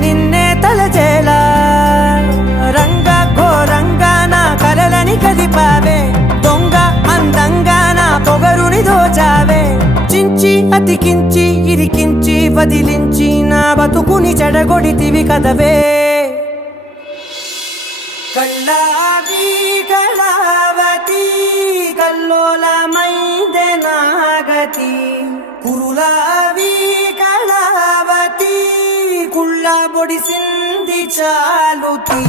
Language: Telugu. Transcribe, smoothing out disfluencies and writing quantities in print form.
నిన్నే తలచేలా రంగ ఘోరంగా నా కలలని కదిపావే దొంగ అందంగా నా పొగరుని దోచావే చించి అతికించి ఇరికించి వదిలించి నా బతుకుని చెడగొడితివి కదవే కళ్ళావి కళావతి కల్లోలమైందే నాగతి కురులావి కళావతి కుళ్ళ బొడిసింది చాలుతి